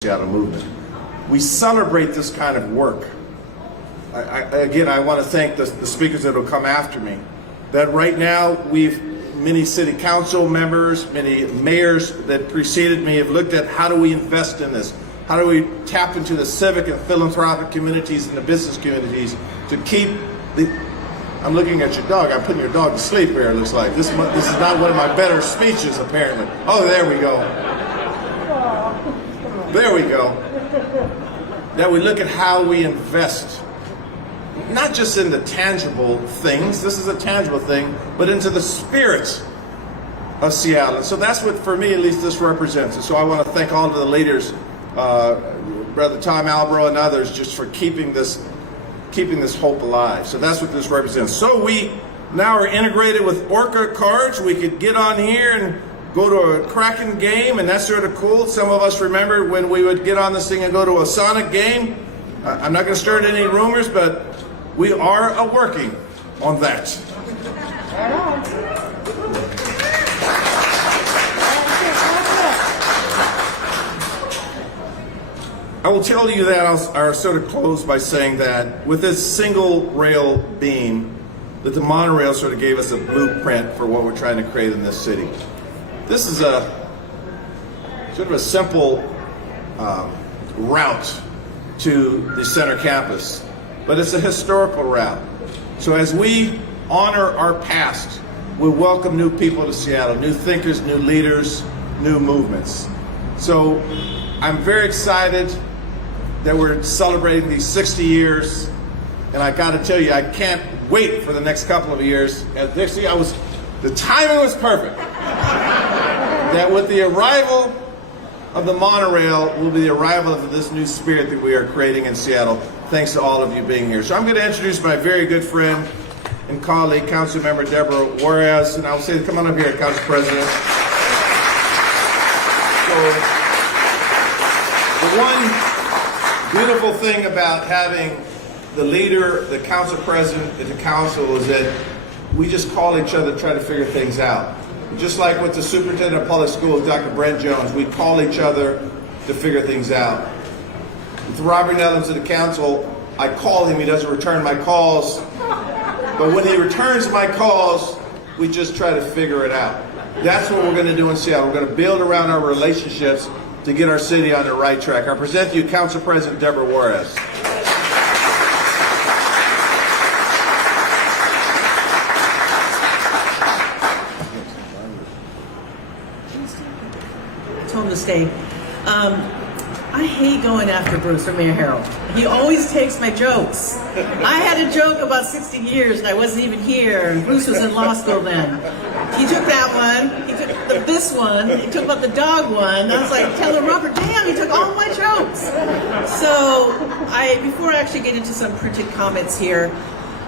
Seattle movement. We celebrate this kind of work. Again, I want to thank the speakers that will come after me. That right now, many city council members, many mayors that preceded me have looked at how do we invest in this? How do we tap into the civic and philanthropic communities and the business communities to keep I'm looking at your dog. I'm putting your dog to sleep here, it looks like. This is not one of my better speeches, apparently. Oh, there we go. There we go. That we look at how we invest, not just in the tangible things, this is a tangible thing, but into the spirit of Seattle. And so that's what, for me at least, this represents. And so I want to thank all of the leaders, Brother Tom Albro and others, just for keeping this hope alive. So that's what this represents. So we now are integrated with Orca cards. We could get on here and go to a Kraken game, and that's sort of cool. Some of us remember when we would get on this thing and go to a Sonic game. I'm not going to start any rumors, but we are working on that. I will tell you that I'll sort of close by saying that with this single rail beam, that the monorail sort of gave us a blueprint for what we're trying to create in this city. This is a sort of a simple route to the center campus, but it's a historical route. So as we honor our past, we welcome new people to Seattle, new thinkers, new leaders, new movements. So I'm very excited that we're celebrating these 60 years, and I got to tell you, I can't wait for the next couple of years. And the timing was perfect. That with the arrival of the monorail will be the arrival of this new spirit that we are creating in Seattle, thanks to all of you being here. So I'm going to introduce my very good friend and colleague, Councilmember Deborah Juarez, and I'll say, come on up here, Council President. So, the one beautiful thing about having the leader, the council president, and the council is that we just call each other to try to figure things out. Just like with the superintendent of public schools, Dr. Brent Jones, we call each other to figure things out. With Robert Nellums of the council, I call him, he doesn't return my calls. But when he returns my calls, we just try to figure it out. That's what we're going to do in Seattle. We're going to build around our relationships to get our city on the right track. I present to you Council President Deborah Juarez. To stay. I hate going after Bruce or Mayor Harrell. He always takes my jokes. I had a joke about 60 years and I wasn't even here, and Bruce was in law school then. He took that one, he took this one, he took about the dog one. I was like telling Robert, damn, he took all my jokes. So before I actually get into some printed comments here,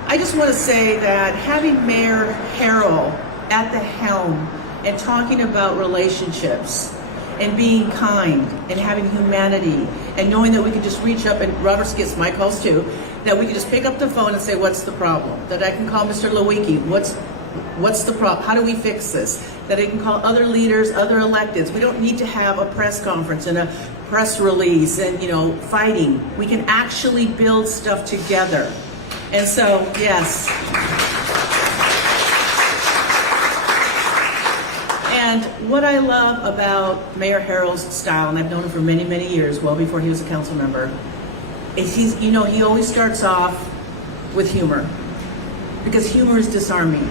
I just want to say that having Mayor Harrell at the helm and talking about relationships and being kind and having humanity and knowing that we can just reach up, and Robert gets my calls too, that we can just pick up the phone and say, what's the problem? That I can call Mr. Lewicki, what's the problem? How do we fix this? That I can call other leaders, other electeds. We don't need to have a press conference and a press release and, fighting. We can actually build stuff together. And so, yes. And what I love about Mayor Harrell's style, and I've known him for many, many years, well before he was a council member, is he always starts off with humor. Because humor is disarming.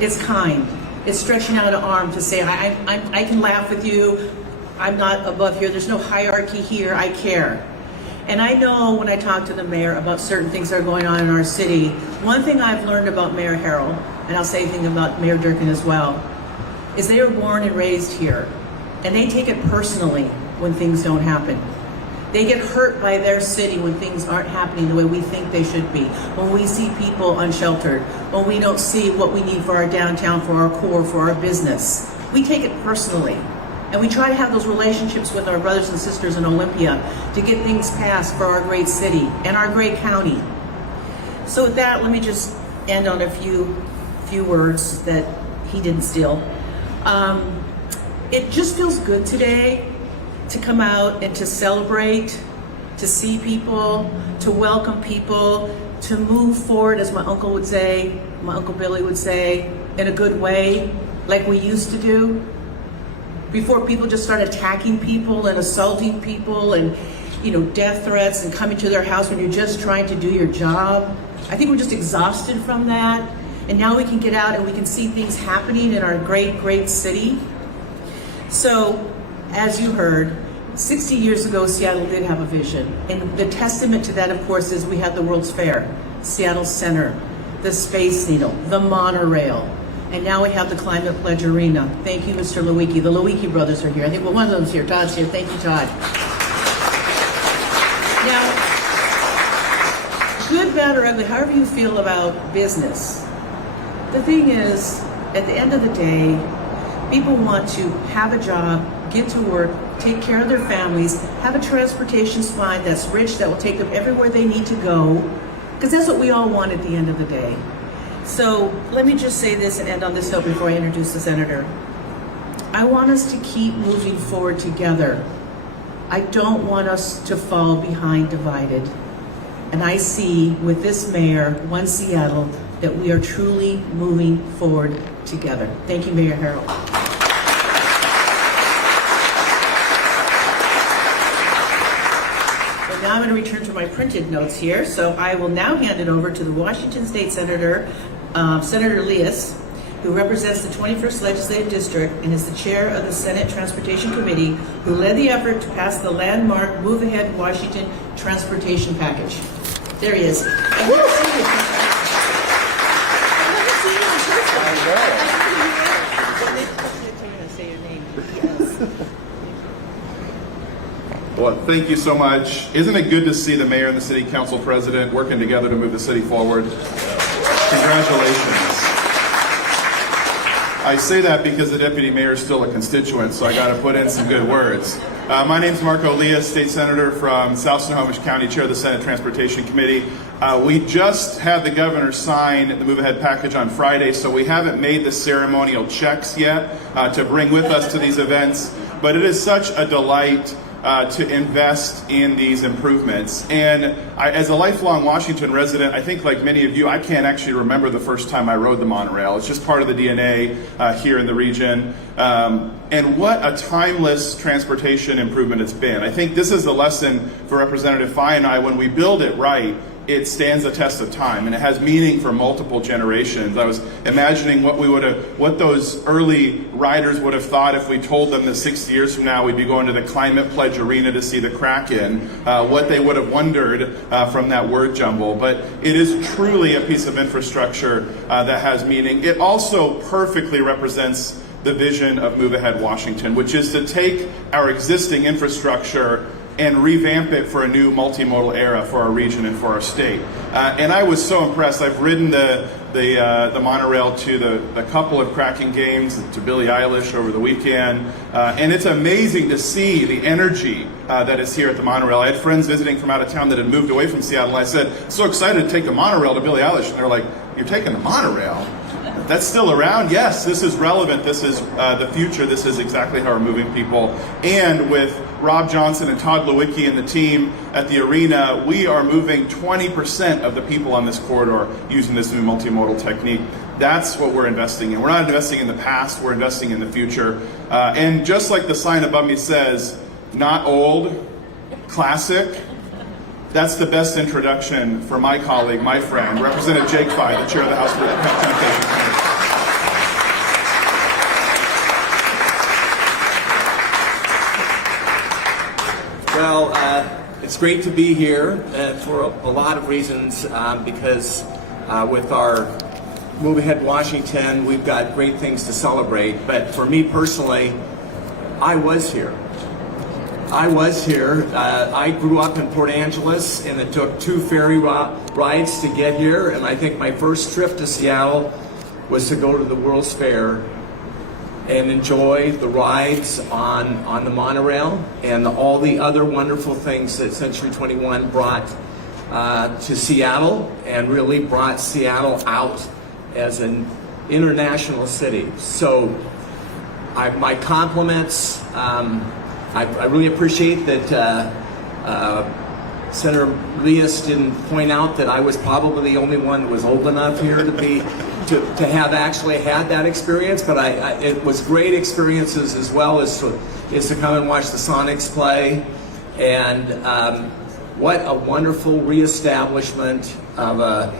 It's kind. It's stretching out an arm to say, I can laugh with you. I'm not above here. There's no hierarchy here. I care. And I know when I talk to the mayor about certain things that are going on in our city, one thing I've learned about Mayor Harrell, and I'll say a thing about Mayor Durkin as well, is they were born and raised here, and they take it personally when things don't happen. They get hurt by their city when things aren't happening the way we think they should be, when we see people unsheltered, when we don't see what we need for our downtown, for our core, for our business. We take it personally, and we try to have those relationships with our brothers and sisters in Olympia to get things passed for our great city and our great county. So with that, let me just end on a few words that he didn't steal. It just feels good today to come out and to celebrate, to see people, to welcome people, to move forward, as my uncle would say, my Uncle Billy would say, in a good way, like we used to do. Before people just start attacking people and assaulting people and, death threats and coming to their house when you're just trying to do your job. I think we're just exhausted from that. And now we can get out and we can see things happening in our great, great city. So, as you heard, 60 years ago, Seattle did have a vision. And the testament to that, of course, is we had the World's Fair, Seattle Center, the Space Needle, the monorail, and now we have the Climate Pledge Arena. Thank you, Mr. Lewicki. The Lewicki brothers are here. I think one of them's here. Todd's here. Thank you, Todd. Now, good, bad, or ugly, however you feel about business, the thing is, at the end of the day, people want to have a job, get to work, take care of their families, have a transportation spine that's rich, that will take them everywhere they need to go, because that's what we all want at the end of the day. So let me just say this and end on this note before I introduce the senator. I want us to keep moving forward together. I don't want us to fall behind divided. And I see with this mayor, One Seattle, that we are truly moving forward together. Thank you, Mayor Harrell. Now I'm going to return to my printed notes here. So I will now hand it over to the Washington State Senator, Senator Elias, who represents the 21st Legislative District and is the chair of the Senate Transportation Committee, who led the effort to pass the landmark Move Ahead Washington Transportation Package. There he is. I want to see you. I want to see you in person. I know. Say your name. Yes. Well, thank you so much. Isn't it good to see the mayor and the city council president working together to move the city forward? Congratulations. I say that because the deputy mayor is still a constituent, so I got to put in some good words. My name's Marco Elias, state senator from South Snohomish County, chair of the Senate Transportation Committee. We just had the governor sign the Move Ahead package on Friday, so we haven't made the ceremonial checks yet to bring with us to these events, but it is such a delight to invest in these improvements. And as a lifelong Washington resident, I think like many of you, I can't actually remember the first time I rode the monorail. It's just part of the DNA here in the region. And what a timeless transportation improvement it's been. I think this is the lesson for Representative Fye and I. When we build it right, it stands the test of time, and it has meaning for multiple generations. I was imagining what those early riders would have thought if we told them that 60 years from now we'd be going to the Climate Pledge Arena to see the Kraken, what they would have wondered from that word jumble. But it is truly a piece of infrastructure that has meaning. It also perfectly represents the vision of Move Ahead Washington, which is to take our existing infrastructure and revamp it for a new multimodal era for our region and for our state. And I was so impressed. I've ridden the monorail to the couple of Kraken games, to Billie Eilish over the weekend, and it's amazing to see the energy that is here at the monorail. I had friends visiting from out of town that had moved away from Seattle, and I said, so excited to take the monorail to Billie Eilish, and they're like, you're taking the monorail? That's still around? Yes, this is relevant. This is the future. This is exactly how we're moving people. And with Rob Johnson and Todd Lewicki and the team at the arena, we are moving 20% of the people on this corridor using this new multimodal technique. That's what we're investing in. We're not investing in the past, we're investing in the future. And just like the sign above me says, not old, classic, that's the best introduction for my colleague, my friend, Representative Jake Fye, the chair of the House Transportation Committee. Well, it's great to be here for a lot of reasons because with our Move Ahead Washington, we've got great things to celebrate. But for me personally, I was here. I grew up in Port Angeles, and it took 2 ferry rides to get here. And I think my first trip to Seattle was to go to the World's Fair and enjoy the rides on the monorail and all the other wonderful things that Century 21 brought to Seattle, and really brought Seattle out as an international city. So my compliments I really appreciate that Senator Leas didn't point out that I was probably the only one that was old enough here to have actually had that experience, but it was great experiences as well as to come and watch the Sonics play, and what a wonderful reestablishment of a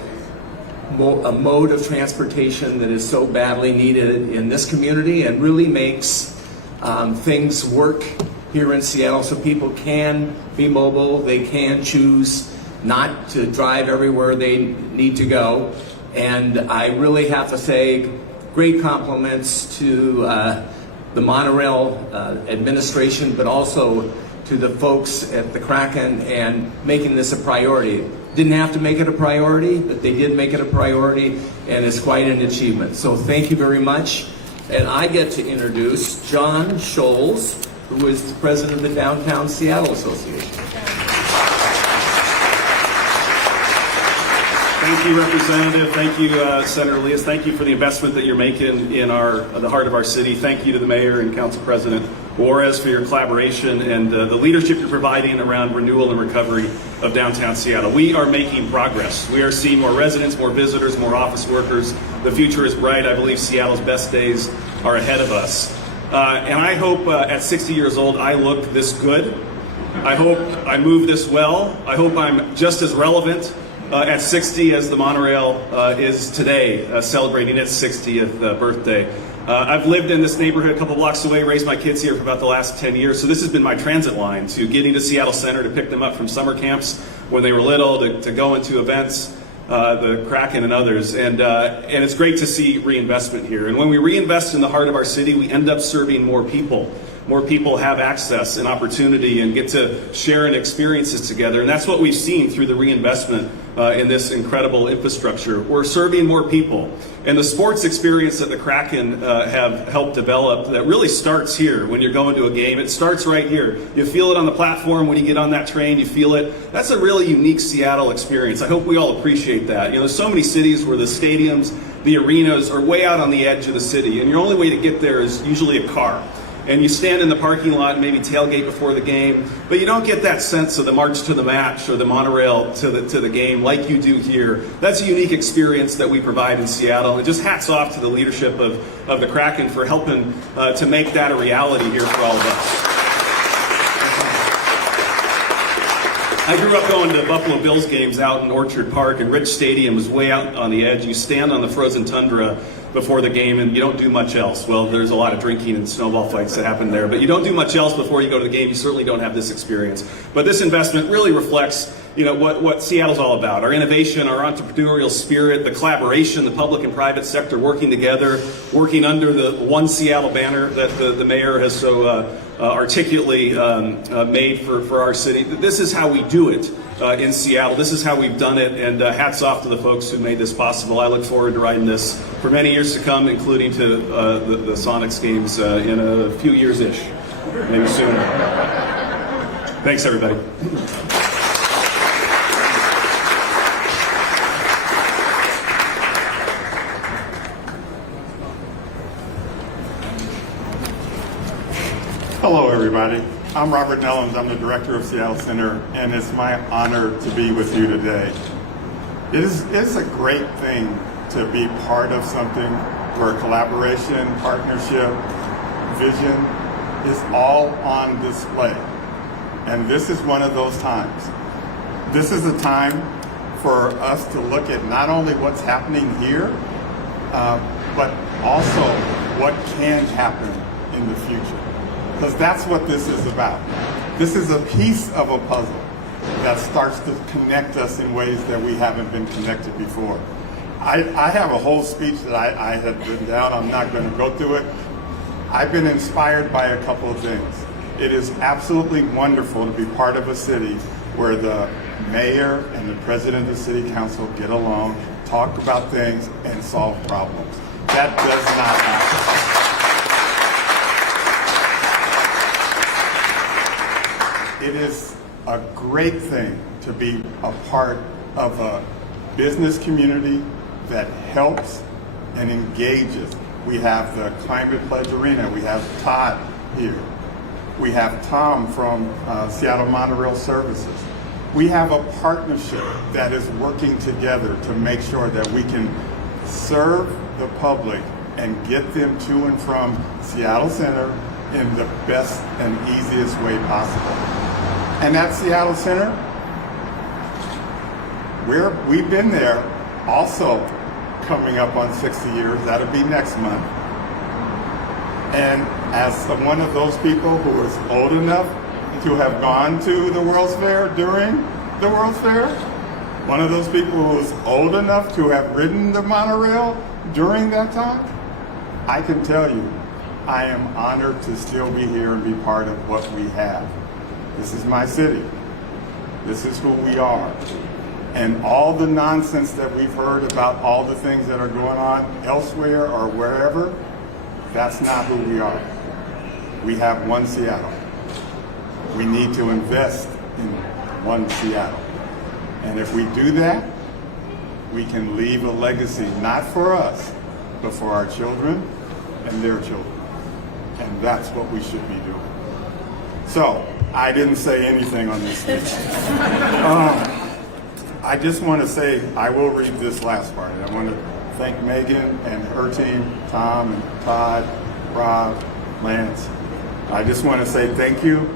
mode of transportation that is so badly needed in this community and really makes things work here in Seattle so people can be mobile, they can choose not to drive everywhere they need to go. And I really have to say great compliments to the monorail administration, but also to the folks at the Kraken and making this a priority. Didn't have to make it a priority, but they did make it a priority, and it's quite an achievement. So thank you very much. And I get to introduce John Scholes, who is the president of the Downtown Seattle Association. Thank you, Representative. Thank you, Senator Leas. Thank you for the investment that you're making in the heart of our city. Thank you to the Mayor and Council President Juarez for your collaboration and the leadership you're providing around renewal and recovery of downtown Seattle. We are making progress. We are seeing more residents, more visitors, more office workers. The future is bright. I believe Seattle's best days are ahead of us. And I hope at 60 years old I look this good. I hope I move this well. I hope I'm just as relevant at 60 as the monorail is today, celebrating its 60th birthday. I've lived in this neighborhood a couple blocks away, raised my kids here for about the last 10 years, so this has been my transit line to getting to Seattle Center to pick them up from summer camps when they were little, to go into events, the Kraken and others, and it's great to see reinvestment here. And when we reinvest in the heart of our city, we end up serving more people. More people have access and opportunity and get to share in experiences together. And that's what we've seen through the reinvestment in this incredible infrastructure. We're serving more people. And the sports experience that the Kraken have helped develop that really starts here when you're going to a game. It starts right here. You feel it on the platform when you get on that train. You feel it. That's a really unique Seattle experience. I hope we all appreciate that. You know, there's so many cities where the stadiums, the arenas are way out on the edge of the city. And your only way to get there is usually a car. And you stand in the parking lot and maybe tailgate before the game, but you don't get that sense of the march to the match or the monorail to the game like you do here. That's a unique experience that we provide in Seattle. And just hats off to the leadership of the Kraken for helping to make that a reality here for all of us. I grew up going to Buffalo Bills games out in Orchard Park, and Rich Stadium is way out on the edge. You stand on the frozen tundra before the game and you don't do much else. Well, there's a lot of drinking and snowball fights that happen there, but you don't do much else before you go to the game. You certainly don't have this experience. But this investment really reflects, you know, what Seattle's all about. Our innovation, our entrepreneurial spirit, the collaboration, the public and private sector working together, working under the One Seattle banner that the mayor has so articulately made for our city. This is how we do it in Seattle. This is how we've done it, and hats off to the folks who made this possible. I look forward to riding this for many years to come, including to the Sonics games in a few years-ish, maybe sooner. Thanks, everybody. Hello, everybody. I'm Robert Nellums. I'm the director of Seattle Center, and it's my honor to be with you today. It's a great thing to be part of something where collaboration, partnership, vision is all on display. And this is one of those times. This is a time for us to look at not only what's happening here, but also what can happen in the future. Because that's what this is about. This is a piece of a puzzle that starts to connect us in ways that we haven't been connected before. I have a whole speech that I had written down. I'm not going to go through it. I've been inspired by a couple of things. It is absolutely wonderful to be part of a city where the mayor and the president of the city council get along, talk about things, and solve problems. That does not happen. It is a great thing to be a part of a business community that helps and engages. We have the Climate Pledge Arena. We have Todd here. We have Tom from Seattle Monorail Services. We have a partnership that is working together to make sure that we can serve the public and get them to and from Seattle Center in the best and easiest way possible. And at Seattle Center, we've been there also coming up on 60 years. That'll be next month. And as one of those people who is old enough to have gone to the World's Fair during the World's Fair, one of those people who is old enough to have ridden the monorail during that time, I can tell you, I am honored to still be here and be part of what we have. This is my city. This is who we are. And all the nonsense that we've heard about all the things that are going on elsewhere or wherever, that's not who we are. We have one Seattle. We need to invest in one Seattle. And if we do that, we can leave a legacy, not for us, but for our children and their children. And that's what we should be doing. So, I didn't say anything on this speech. I just want to say, I will read this last part. I want to thank Megan and her team, Tom and Todd, Rob, Lance. I just want to say thank you.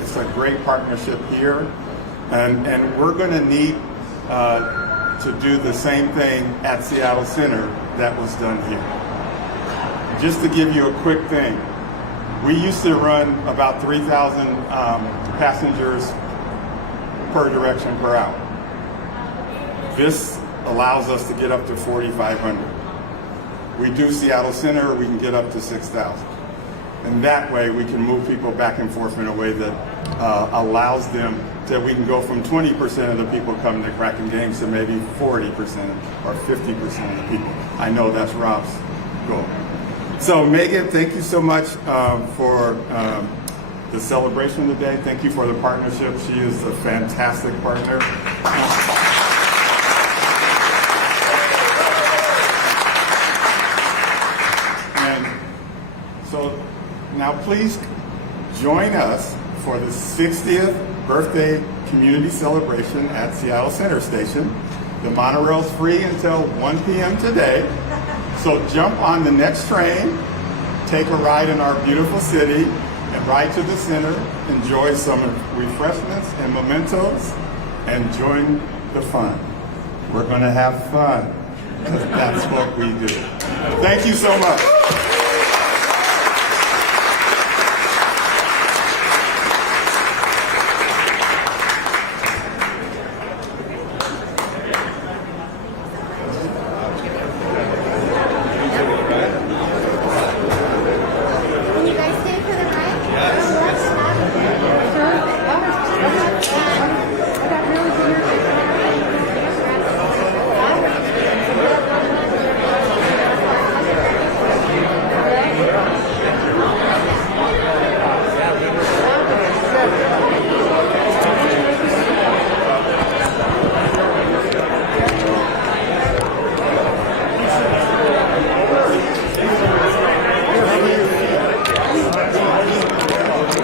It's a great partnership here. And we're going to need to do the same thing at Seattle Center that was done here. Just to give you a quick thing, we used to run about 3,000 passengers per direction per hour. This allows us to get up to 4,500. We do Seattle Center, we can get up to 6,000. And that way we can move people back and forth in a way that allows them that we can go from 20% of the people coming to Kraken games to maybe 40% or 50% of the people. I know that's Rob's goal. So Megan, thank you so much for the celebration today. Thank you for the partnership. She is a fantastic partner. And so now please join us for the 60th birthday community celebration at Seattle Center Station. The monorail's free until 1 p.m. today. So jump on the next train, take a ride in our beautiful city, and ride to the center, enjoy some refreshments and mementos, and join the fun. We're going to have fun, because that's what we do. Thank you so much.